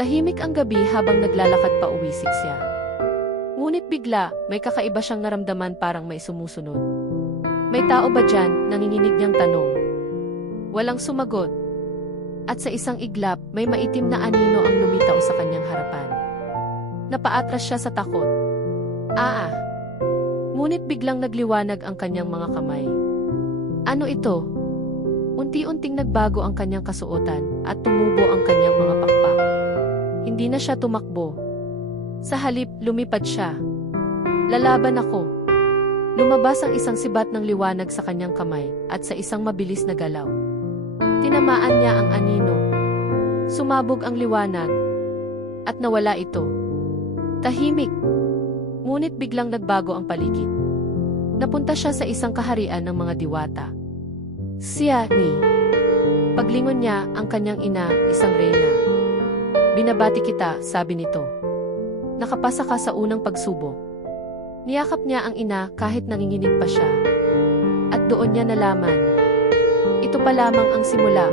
Tahimik ang gabi habang naglalakad pa uwi si Xia. Ngunit bigla, may kakaiba siyang naramdaman parang may sumusunod. May tao ba dyan? Nanginginig niyang tanong. Walang sumagot. At sa isang iglap, may maitim na anino ang lumitaw sa kanyang harapan. Napaatras siya sa takot. Ngunit biglang nagliwanag ang kanyang mga kamay. Ano ito? Unti-unting nagbago ang kanyang kasuotan at tumubo ang kanyang mga pakpak. Hindi na siya tumakbo. Sa halip, lumipad siya. Lalaban ako. Lumabas ang isang sibat ng liwanag sa kanyang kamay at sa isang mabilis na galaw. Tinamaan niya ang anino. Sumabog ang liwanag. At nawala ito. Tahimik. Ngunit biglang nagbago ang paligid. Napunta siya sa isang kaharian ng mga diwata. Siya ni. Paglingon niya ang kanyang ina, isang reyna. Binabati kita, sabi nito. Nakapasa ka sa unang pagsubok. Niyakap niya ang ina kahit nanginginig pa siya. At doon niya nalaman. Ito pa lamang ang simula